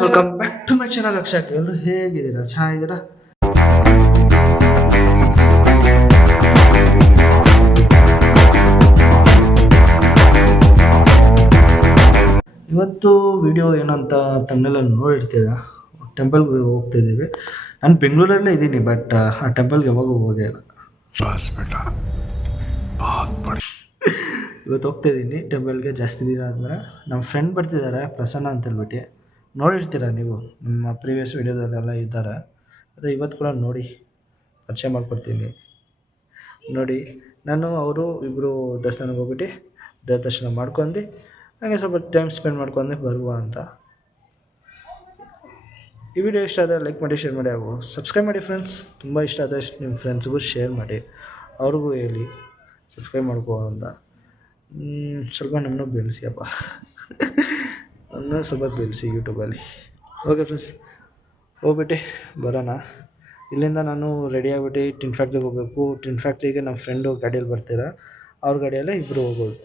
Welcome back to my channel Akshay. ಎಲ್ಲರೂ ಹೇಗಿದ್ದೀರಾ? ಚೆನ್ನಾಗಿದ್ದೀರಾ? ಇವತ್ತು ವಿಡಿಯೋ ಏನಂತ ತಮ್ಮನೆಲ್ಲ ನೋಡಿರ್ತೀರಾ, ಟೆಂಪಲ್ಗೆ ಹೋಗ್ತಿದ್ದೀವಿ. ನಾನು ಬೆಂಗಳೂರಲ್ಲೇ ಇದ್ದೀನಿ, ಬಟ್ ಆ ಟೆಂಪಲ್ಗೆ ಯಾವಾಗೂ ಹೋಗೇ ಇಲ್ಲ. ಇವತ್ತು ಹೋಗ್ತಾಯಿದ್ದೀನಿ ಟೆಂಪಲ್ಗೆ. ಜಾಸ್ತಿ ದಿನ ಆದಮೇಲೆ ನಮ್ಮ ಫ್ರೆಂಡ್ ಬರ್ತಿದ್ದಾರೆ, ಪ್ರಸನ್ನ ಅಂತ ಹೇಳ್ಬಿಟ್ಟು. ನೋಡಿರ್ತೀರ ನೀವು, ನಮ್ಮ ಪ್ರೀವಿಯಸ್ ವೀಡಿಯೋದಲ್ಲೆಲ್ಲ ಇದ್ದಾರೆ. ಅದೇ ಇವತ್ತು ಕೂಡ ನೋಡಿ ಪರಿಚಯ ಮಾಡಿಕೊಡ್ತೀನಿ. ನೋಡಿ, ನಾನು ಅವರು ಇಬ್ಬರು ದೇವಸ್ಥಾನಕ್ಕೆ ಹೋಗ್ಬಿಟ್ಟು ದೇವ್ರ ದರ್ಶನ ಮಾಡ್ಕೊಂಡು ಹಾಗೆ ಸ್ವಲ್ಪ ಟೈಮ್ ಸ್ಪೆಂಡ್ ಮಾಡ್ಕೊಂಡು ಬರುವ ಅಂತ. ಈ ವಿಡಿಯೋ ಇಷ್ಟ ಆದರೆ ಲೈಕ್ ಮಾಡಿ, ಶೇರ್ ಮಾಡಿ, ಹಾಗೂ ಸಬ್ಸ್ಕ್ರೈಬ್ ಮಾಡಿ ಫ್ರೆಂಡ್ಸ್. ತುಂಬ ಇಷ್ಟ ಆದರೆ ನಿಮ್ಮ ಫ್ರೆಂಡ್ಸ್ಗೂ ಶೇರ್ ಮಾಡಿ, ಅವ್ರಿಗೂ ಹೇಳಿ ಸಬ್ಸ್ಕ್ರೈಬ್ ಮಾಡ್ಕೋ ಅಂತ. ಸ್ವಲ್ಪ ನಮ್ಮನ್ನು ಬೆಳೆಸಿ ಅಪ್ಪ, ನನ್ನ ಸ್ವಲ್ಪ ಬೆಳೆಸಿ ಯೂಟ್ಯೂಬಲ್ಲಿ. ಓಕೆ ಫ್ರೆಂಡ್ಸ್, ಹೋಗ್ಬಿಟ್ಟು ಬರೋಣ. ಇಲ್ಲಿಂದ ನಾನು ರೆಡಿ ಆಗಿಬಿಟ್ಟು ಟಿನ್ ಫ್ಯಾಕ್ಟ್ರಿಗೆ ಹೋಗಬೇಕು. ಟಿನ್ ಫ್ಯಾಕ್ಟ್ರಿಗೆ ನಮ್ಮ ಫ್ರೆಂಡು ಗಾಡಿಯಲ್ಲಿ ಬರ್ತೀರ, ಅವ್ರ ಗಾಡಿಯಲ್ಲೇ ಇಬ್ಬರು ಹೋಗೋದು.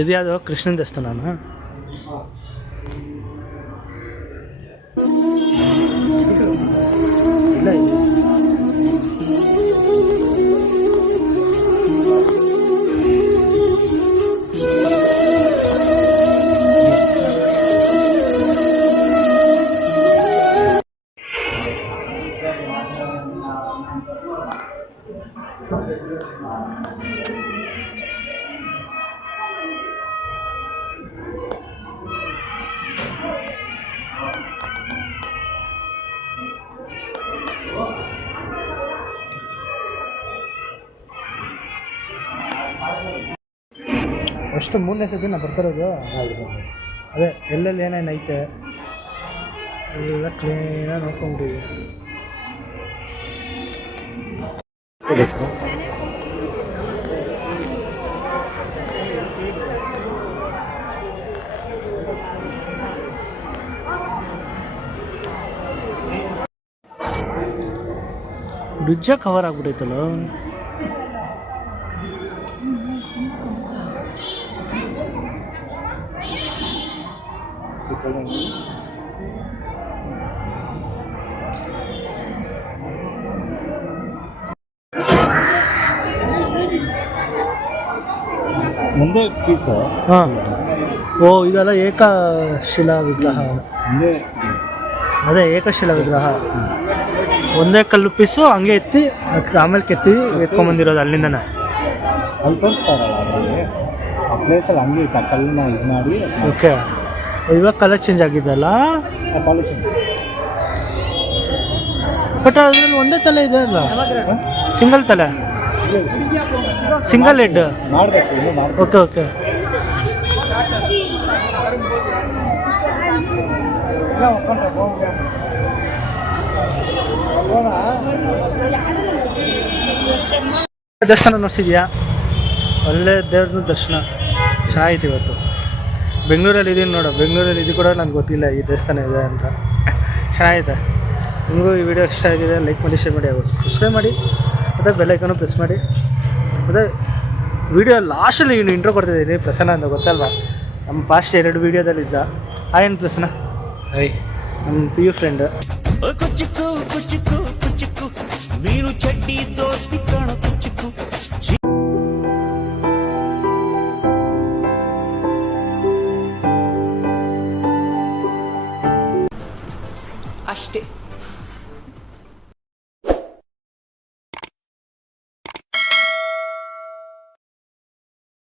ಇದು ಯಾವುದು ಕೃಷ್ಣನ ದೇವಸ್ಥಾನ? ಇಲ್ಲ, ಅಷ್ಟು 3ನೇ ಸತಿ ನಾ ಬರ್ತಿರೋದು. ಅದೇ ಎಲ್ಲೆಲ್ಲಿ ಏನೇನು ಐತೆ ಎಲ್ಲ ಕ್ಲೀನಾಗಿ ನೋಡ್ಕೊಂಬಿಟ್ಟಿದ್ವಿ. Bridge cover ಆಗ್ಬಿಟ್ಟೈತಲ್ಲ. ಮುಂದೆ ಪೀಸು. ಹಾಂ, ಓ ಇದೆಲ್ಲ ಏಕಶಿಲಾ ವಿಗ್ರಹ. ಅದೇ ಏಕಶಿಲಾ ವಿಗ್ರಹ, ಒಂದೇ ಕಲ್ಲು ಪೀಸು ಹಂಗೆ ಎತ್ತಿ ಆಮೇಲೆ ಎತ್ಕೊಂಬಂದಿರೋದು ಅಲ್ಲಿಂದನೇ. ಅಲ್ಲಿ ತೋರಿಸ್ತಾರಲ್ಲ ಅದರಲ್ಲಿ, ಆ ಪ್ಲೇಸಲ್ಲಿ ಹಂಗೆ ಇತ್ತು, ಆ ಕಲ್ಲನ್ನ ಇದು ಮಾಡಿ. ಓಕೆ, ಇವಾಗ ಕಲರ್ ಚೇಂಜ್ ಆಗಿದೆಲ್ಲ, ಪಾಲಿಶನ್. ಬಟ್ ಅದರಲ್ಲಿ ಒಂದೇ ತಲೆ ಇದೆ ಅಲ್ಲ, ಸಿಂಗಲ್ ತಲೆ, ಸಿಂಗಲ್ ಹೆಡ್ ಮಾಡಬೇಕು. Okay okay. ದೇವಸ್ಥಾನ ನೋಡ್ಸಿದ್ಯಾ? ಒಳ್ಳೆ ದೇವ್ರನ್ನ ದರ್ಶನ ಚೆನ್ನಾಗಿತ್ತು. ಇವತ್ತು ಬೆಂಗಳೂರಲ್ಲಿ ಇದೀನಿ ನೋಡು, ಬೆಂಗಳೂರಲ್ಲಿ ಇದು ಕೂಡ ನನಗೆ ಗೊತ್ತಿಲ್ಲ ಈ ದೇವಸ್ಥಾನ ಇದೆ ಅಂತ. ಚೆನ್ನಾಗಿದೆ. ನಿಮಗೂ ಈ ವಿಡಿಯೋ ಇಷ್ಟ ಆಗಿದೆ, ಲೈಕ್ ಮಾಡಿ, ಶೇರ್ ಮಾಡಿ, ಹಾಗೂ ಸಬ್ಸ್ಕ್ರೈಬ್ ಮಾಡಿ, ಮತ್ತು ಬೆಲ್ ಐಕನ್ನು ಪ್ರೆಸ್ ಮಾಡಿ. ಮತ್ತು ವಿಡಿಯೋ ಲಾಸ್ಟಲ್ಲಿ ಇಂಟ್ರೋ ಕೊಡ್ತಿದ್ದೀನಿ, ಪ್ರಸನ್ನ ಅಂತ ಗೊತ್ತಲ್ವಾ, ನಮ್ಮ ಪಾಸ್ಟ್ 2 ವೀಡಿಯೋದಲ್ಲಿದ್ದ. ಏನು ಪ್ರಸನ್ನ? ಐ ನಮ್ಮ ಪಿ ಯು ಫ್ರೆಂಡ್. ಕುಚ್ಚುಕು ಕುಚ್ಚುಕು ಕುಚ್ಚುಕು ನೀನು ಚಡ್ಡಿ ದೋಸ್ತಿ ಕಾಣ ಕುಚ್ಚುಕು. ಅಷ್ಟೇ.